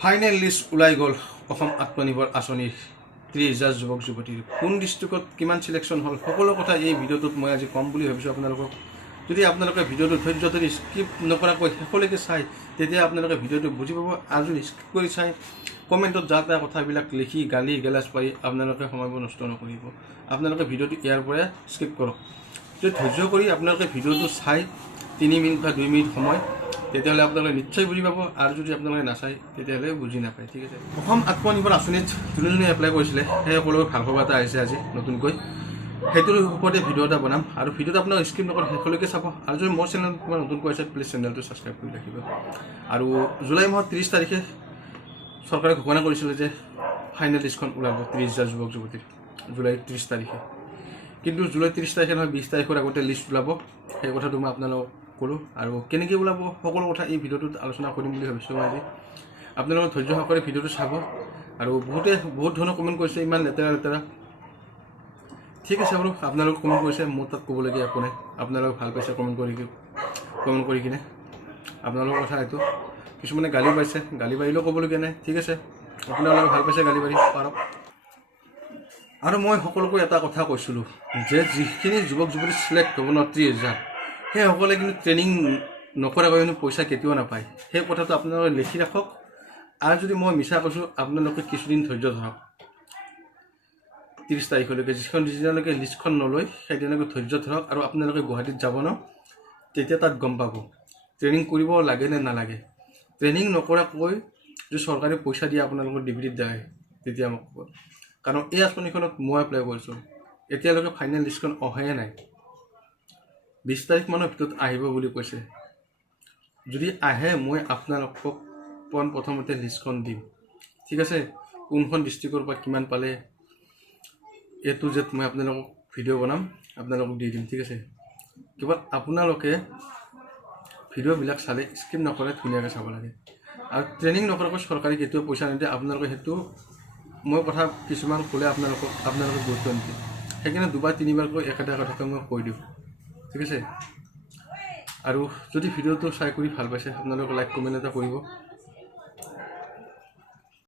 Final list ওলাই গ'ল অসম আত্মনিৰ্ভৰ আঁচনিৰ 30,000 যুৱক যুৱতীৰ কোন ডিষ্ট্ৰিক্টত কিমান সিলেকশ্যন হ'ল সকলো কথা এই ভিডিঅ'টোত মই আজি কম বুলি ভাবিছোঁ আপোনালোকক। যদি আপোনালোকে ভিডিঅ'টো ধৈৰ্য ধৰি স্কিপ নকৰাকৈ শেষলৈকে চাই তেতিয়া আপোনালোকে ভিডিঅ'টো বুজি পাব। আৰু যদি স্কিপ কৰি চাই কমেণ্টত যা তা কথাবিলাক লিখি গালি গেলাজ পাই আপোনালোকে সময়বোৰ নষ্ট নকৰিব। আপোনালোকে ভিডিঅ'টো ইয়াৰ পৰা স্কিপ কৰক। যদি ধৈৰ্য কৰি আপোনালোকে ভিডিঅ'টো চাই 3 মিনিট বা 2 মিনিট সময় তেতিয়াহ'লে আপোনালোকে নিশ্চয় বুজি পাব। আৰু যদি আপোনালোকে নাচায় তেতিয়াহ'লে বুজি নাপায়। ঠিক আছে, অসম আত্মনিৰ্ভৰ আঁচনিত যোনে যোনে এপ্লাই কৰিছিলে সেই সকলোকে ভাল খবৰ এটা আহিছে আজি নতুনকৈ। সেইটোৰ ওপৰতে ভিডিঅ' এটা বনাম আৰু ভিডিঅ'টো আপোনালোকে স্কিপ নকৰি শেষলৈকে চাব। আৰু যদি মোৰ চেনেল তোমাৰ নতুনকৈ আছে প্লিজ চেনেলটো ছাবস্ক্ৰাইব কৰি ৰাখিব। আৰু জুলাই মাহৰ 30 তাৰিখে চৰকাৰে ঘোষণা কৰিছিলে যে ফাইনেল লিষ্টখন ওলাব 30,000 যুৱক যুৱতীৰ জুলাই 30 তাৰিখে। কিন্তু জুলাই 30 তাৰিখে নহয় 20 তাৰিখৰ আগতে লিষ্ট ওলাব। সেই কথাটো মই আপোনালোকক ক'লোঁ আৰু কেনেকৈ ওলাব সকলো কথা এই ভিডিঅ'টোত আলোচনা কৰিম বুলি ভাবিছোঁ মই আজি। আপোনালোকে ধৈৰ্য সহকাৰে ভিডিঅ'টো চাব। আৰু বহুত ধৰণৰ কমেণ্ট কৰিছে ইমান লেতেৰা লেতেৰা। ঠিক আছে বাৰু, আপোনালোকে কমেণ্ট কৰিছে, মোৰ তাত ক'বলগীয়া একো নাই। আপোনালোকে ভাল পাইছে কমেণ্ট কৰি কিনে আপোনালোকৰ কথা এইটো। কিছুমানে গালি পাইছে, গালি পাৰিলেও ক'বলগীয়া নাই। ঠিক আছে, আপোনালোকে ভাল পাইছে গালি পাৰি পাৰক। আৰু মই সকলোকে এটা কথা কৈছিলোঁ যে যিখিনি যুৱক যুৱতী চিলেক্ট হ'ব ন 30,000 সেইসকলে কিন্তু ট্ৰেইনিং নকৰাকৈ কিন্তু পইচা কেতিয়াও নাপায়। সেই কথাটো আপোনালোকে লিখি ৰাখক। আৰু যদি মই মিছা কৈছোঁ আপোনালোকে কিছুদিন ধৈৰ্য ধৰক 30 তাৰিখলৈকে, যিদিনালৈকে লিষ্টখন নলয় সেইদিনালৈকে ধৈৰ্য ধৰক। আৰু আপোনালোকে গুৱাহাটীত যাব ন তেতিয়া তাত গম পাব ট্ৰেইনিং কৰিব লাগে নে নালাগে। ট্ৰেইনিং নকৰাকৈ যদি চৰকাৰে পইচা দিয়ে আপোনালোকৰ ডিগ্ৰীত যায় তেতিয়া মোক ক'ব। কাৰণ এই আঁচনিখনত মই এপ্লাই কৰিছোঁ, এতিয়ালৈকে ফাইনেল লিষ্টখন অহাই নাই। 20 তাৰিখ মানৰ ভিতৰত আহিব বুলি কৈছে। যদি আহে মই আপোনালোকক প্ৰথমতে লিষ্টখন দিম। ঠিক আছে, কোনখন ডিষ্ট্ৰিক্টৰ পৰা কিমান পালে A to Z মই আপোনালোকক ভিডিঅ' বনাম, আপোনালোকক দি দিম। ঠিক আছে, কেৱল আপোনালোকে ভিডিঅ'বিলাক চালে স্কিপ নকৰে ধুনীয়াকৈ চাব লাগে। আৰু ট্ৰেইনিং নকৰাকৈ চৰকাৰে কেতিয়াও পইচা নিদিয়ে। আপোনালোকে সেইটো মই কথা কিছুমান ক'লে আপোনালোকে গুৰুত্ব নিদিয়ে। সেইকাৰণে 2 বা 3 বাৰকৈ একেটা কথাকে মই কৈ দিওঁ। ঠিক আছে, আৰু যদি ভিডিঅ'টো চাই কৰি ভাল পাইছে আপোনালোকে লাইক কমেণ্ট এটা কৰিব।